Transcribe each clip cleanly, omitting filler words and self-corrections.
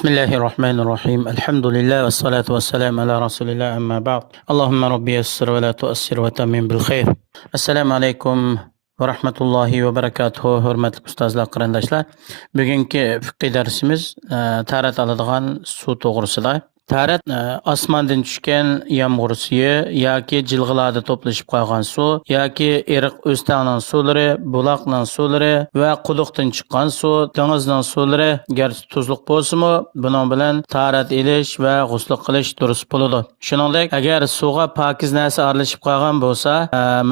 بسم الله الرحمن الرحيم الحمد لله والصلاة والسلام على رسول الله أما بعد اللهم ربي يسر ولا تؤسر وتمم بالخير السلام عليكم ورحمة الله وبركاته hurmatli ustozlar qarindoshlar bugungi fiqh darsimiz tarat oladigan suv to'g'risida tarat osmondan tushgan yomg'ir suvi yoki jilg'alarda to'plashib qolgan suv yoki eriq o'stangning suvlari buloqning suvlari va quduqdan chiqqan suv dengizning suvlari garchi tuzliq bo'lsa-mu buning bilan tarat elish va g'usl qilish durust bo'ladi. Shuningdek agar suvga pokiz narsa aralashib qolgan bo'lsa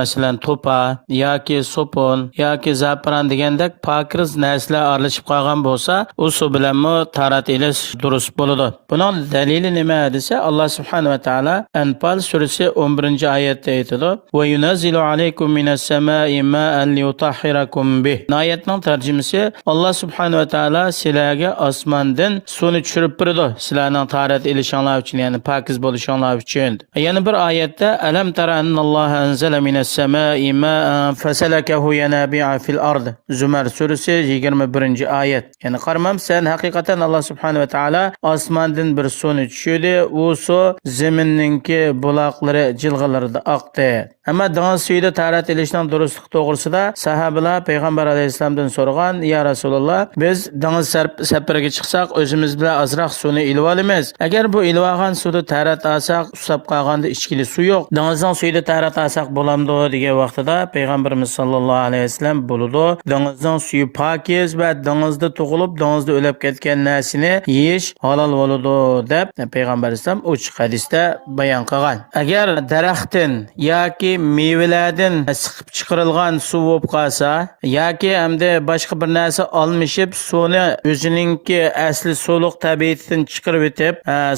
masalan to'pa yoki sopon yoki zafaron degandek pokiz narsalar aralashib qolgan bo'lsa u suv bilanmi tarat elish durust bo'ladi. Buning dalili nima desa Alloh subhanahu va taolo Anfal surasi 11-oyatda aytadi: "Va yunazzilu alaykum minas samai ma'an liyutahhirakum bih." Oyatning tarjimasi Alloh subhanahu va taolo sizlarga osmondan suvni tushirib beradi. Sizlarning tarat elishinglar uchun, ya'ni pokiz bo'lishinglar uchun. Yana bir oyatda alam tara annalloha anzala minas samai ma'an fasalakahu yanabi'a fil ard. Zumar surasi 21-oyat. Ya'ni qaramam sen haqiqatan Alloh subhanahu va taolo osmondan bir suvni tushirdi, u suv zaminninki buloqlari jilg'alarida oqdi. Ammo dengiz suvida tarat elishning durustligi to'g'risida sahobalar payg'ambar alayhisolamdan so'ragan: "Ya Rasululloh, biz dengiz safariga chiqsak, o'zimiz bilan ozroq suvni ilib olamiz. Agar bu ilib olgan suvda tarat olsak, usab qolganda ichkili suv yo'q. Dengizning suvida tarat olsak bo'lamdi?" degan vaqtida payg'ambarimiz sollallohu alayhi vasallam bo'ladi. Dengizning suvi pokiz va dengizda tug'ilib, dengizda o'lib ketgan narsani yeyish halol bo'ladi deb payg'ambar alayhisalom ochiq hadisda bayon qilgan. Agar daraxtdan yoki mevalardan siqib chiqarilgan suv bo'lib qolsa yoki hamda boshqa bir narsa almishib suvni o'zininki asli suvliq tabiatidan chiqarib o'tib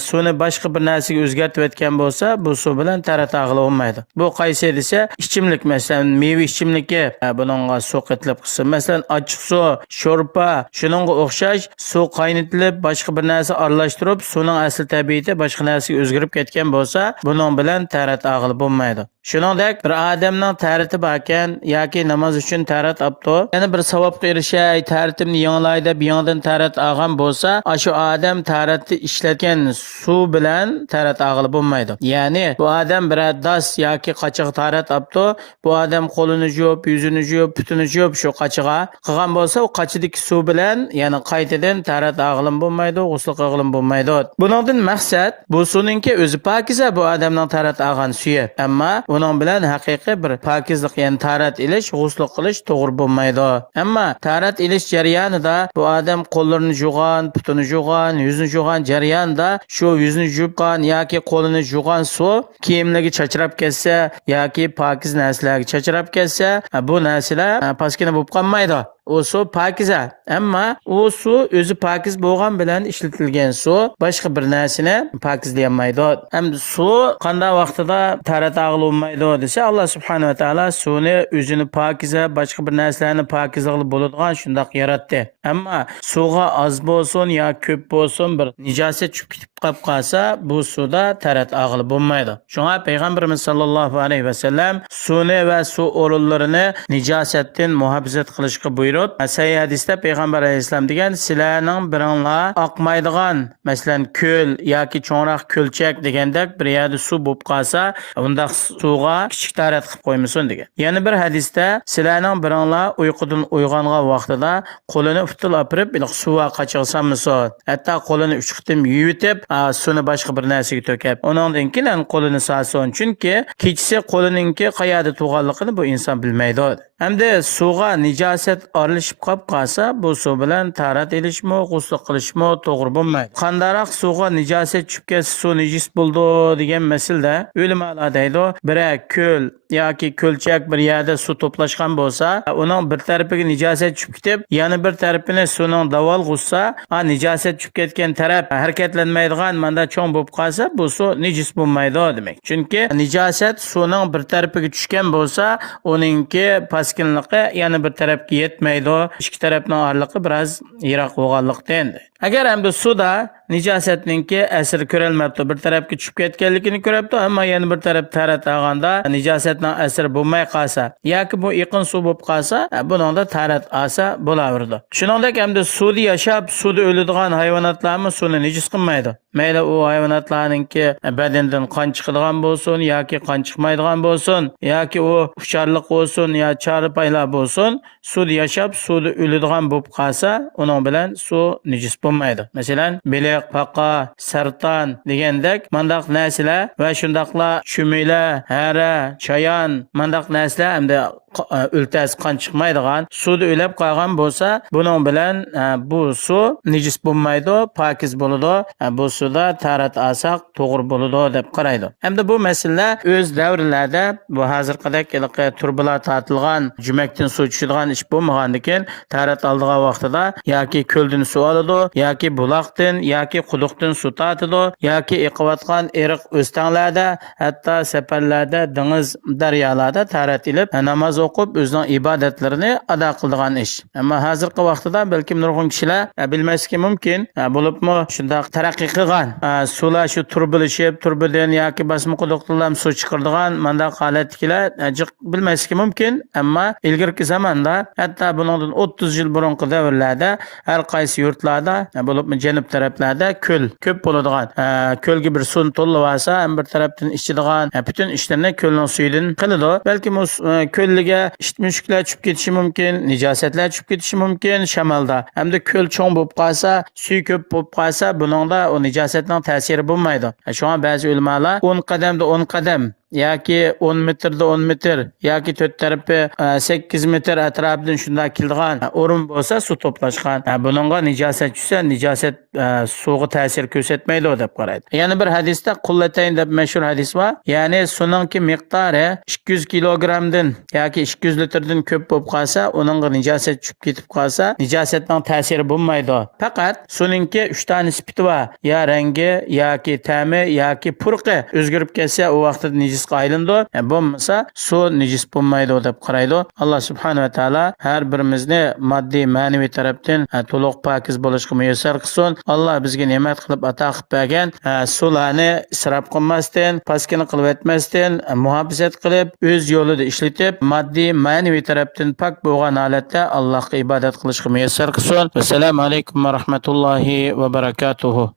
suvni boshqa bir narsaga o'zgartirib o'tgan bo'lsa bu suv bilan tarat og'ili olmaydi. Bu qaysi desa ichimlik, masalan meva ichimligi buningga suv qatilib qilsa, masalan ochiq suv, sho'rpa, shuningga o'xshash suv qaynatilib boshqa bir narsa aralashtirib suvning asli tabiati boshqa narsaga o'zgarib ketgan bo'lsa buning bilan tarat og'ili bo'lmaydi. Shuningdek bir odamning tarati bor ekan yoki namoz uchun tarat olibdi, yana bir savobga erishay, taratimni yanglay deb yangidan tarat olgan bo'lsa, shu odam taratni ishlatgan suv bilan tarat og'ili bo'lmaydi. Ya'ni bu odam bir dos yoki qachiq tarat olibdi, bu odam qo'lini yuvib, yuzini yuvib, putini yuvib shu qachiqqa qilgan bo'lsa, u qachidagi suv bilan ya'ni qaytadan tarat og'ili bo'lmaydi, g'usl qilg'ili bo'lmaydi. Buningdan maqsad bu suvninki o'zi pokiza, bu odamning tarat olgan suvi. Ammo uning bilan haqiqiy bir pokizlik, ya'ni tarat ilish, g'usl qilish to'g'ri bo'lmaydi. Ammo tarat ilish jarayonida bu odam qo'llarini yuvgan, putini yuvgan, yuzini yuvgan jarayonida shu yuzini yuvgan yoki qo'lini yuvgan suv kiyimlarga chachrab ketsa yoki pokiz narsalarga chachrab ketsa, bu narsalar paskina bo'lib qolmaydi. O suv pokiza. Ammo u suv o'zi pokiz bo'lgan bilan ishlatilgan suv boshqa bir narsani pokizlayolmaydi. Hamda suv qanday vaqtida tarat og'ili bo'lmaydi desa, Alloh subhanahu va taolo suvni o'zini pokiza, boshqa bir narsalarni pokizlig'i bo'ladigan shundoq yaratdi. Ammo suvga oz bo'lsin yo ko'p bo'lsin bir nijosat tushib ketib qolsa, bu suvda tarat og'ili bo'lmaydi. Shunga payg'ambarimiz sollallohu alayhi vasallam suvni va suv o'rinlarini nijosatdan muhofazat qilishga buyurdi. Sahih hadisda payg'ambar alayhisalom degan: "Sizlarning biringlar oqmaydigan, masalan ko'l yoki cho'nroq ko'lchak degandek bir yerda suv bo'lib qolsa, unda suvga kichik tarat qilib qo'ymasin" degan. Yana bir hadisda sizlarning biringlar uyqudan uyg'ongan vaqtida qo'lini util opirib, suvga qachig'sanmisin, hatto qo'lini 3 qitim yuvitib, suvni boshqa bir narsaga to'kib, undan keyin qo'lini solsin, chunki kechasi qo'lininki qayerda turganligini bu inson bilmaydi. Hamda suvga nijosat aralashib qolsa, bu suv bilan tarat elishmi, g'usl qilishmi to'g'ri bo'lmaydi. Qandaroq suvga nijosat tushib ketsa, suv najis bo'ldi degan masalada ulamolar deydi, bir ko'l yoki ko'lchak bir yerda suv to'plashgan bo'lsa, uning bir tarafiga nijosat tushib ketib, yana bir tarafini suvning davol g'ussa, nijosat tushib ketgan taraf harakatlanmaydigan manda cho'ng bo'lib qolsa, bu suv najis bo'lmaydi demak. Chunki nijosat suvning bir tarafiga tushgan bo'lsa, uningki paskinligi yana bir tarafga yetmaydi. Ikki tarafning oraligi biroz yiroq bo'lganlikdan. Agar hamda suda nijosatninki asr ko'rilmabdi, bir tarafga tushib ketganligini ko'rabdi, ammo yana bir taraf tarat olganda nijosatning asri bo'lmay qolsa yoki bu yaqin suv bo'lib qolsa, buningda tarat olsa bo'laverdi. Shuningdek hamda suvda yashab, suvda o'ladigan hayvonotlarni suvni nijos qilmaydi. Mayli u hayvonotlarninki badandan qon chiqadigan bo'lsin yoki qon chiqmaydigan bo'lsin, yoki u hushorliq bo'lsin yo chori paylar bo'lsin, suvda yashab, suvda o'ladigan bo'lib qolsa, uning bilan suv nijos bo'lmaydi. Masalan, beliq, paqa, sarton degandek mandaq narsalar va shundaqla shumila, hara, chayon mandaq narsalar hamda o'ltas qon chiqmaydigan suvda o'lab qolgan bo'lsa, buning bilan bu suv nijis bo'lmaydi, pokiz bo'ladi. Bu suvda tarat olsak to'g'ri bo'ladi deb qaraydi. Hamda bu masala o'z davrlarda bu hozirgidek turbalar tortilgan, jumakdan suv tushadigan ish bo'lmagandan tarat oldigan vaqtida yoki ko'ldan suv oladi, yoki buloqdan, yoki quduqdan suv tortadi, yoki eqiyotgan eriq o'stanlarda, hatto safarlarda, dengiz, daryolarda tarat ilib namoz o'qib o'zining ibodatlarini ado qiladigan ish. Ammo hozirgi vaqtda balkim nurg'un kishilar bilmasligi mumkin, bo'libmi shunday taraqqiy qilgan suvlar shu turbilishib, turbidan yoki basma quduqdan suv chiqaradigan mandaq holatdagilar bilmasligi mumkin, ammo ilgirki zamonda hatto bundan 30 yil burungi davrlarda har qaysi yurtlarda, bo'libmi janub taraflarda ko'l ko'p bo'ladigan, ko'lga bir suv to'lib olsa, ham bir tarafdan ichadigan butun ishlarni ko'lning suyidan qiladi. Balki bu ko'lliga mushuklar tushib ketishi mumkin, nijosatlar tushib ketishi mumkin shamolda. Hamda ko'l cho'ng bo'lib qolsa, suv ko'p bo'lib qolsa, buningda o nijosatning ta'siri bo'lmaydi. Shunga ba'zi ulamolar 10 qadamda 10 qadam yoki 10 metrda 10 metr yoki 4 tarafi 8 metr atrofidan shunday kelgan o'rin bo'lsa suv to'plashgan. Buningga nijosat tushsa, nijosat suvga ta'sir ko'rsatmaydi deb qaraydi. Yana bir hadisda qullatayn deb mashhur hadis bor. Ya'ni suvningki miqdori 200 kilogramdan yoki 200 litrdan ko'p bo'lib qolsa, uningga nijosat tushib ketib qolsa, nijosatning ta'siri bo'lmaydi. Faqat suvningki 3 ta nisbati bor. Ya rangi yoki ta'mi yoki purqi o'zgarib ketsa, u vaqtda nijos aylandi. Bo'lmasa suv nijis bo'lmaydi deb qaraydi. Alloh subhanahu va taolo har birimizni moddiy, ma'naviy tarafdan to'liq pokiz bo'lishga muyassar qilsin. Alloh bizga ne'mat qilib ato qilib bergan suvlarni isrof qilmasdan, paskini qilib etmasdan, muhofazat qilib, o'z yo'lida ishlatib, moddiy, ma'naviy tarafdan pok bo'lgan holatda Allohga ibodat qilishga muyassar qilsin. Assalomu alaykum va rahmatullohi va barakatuh.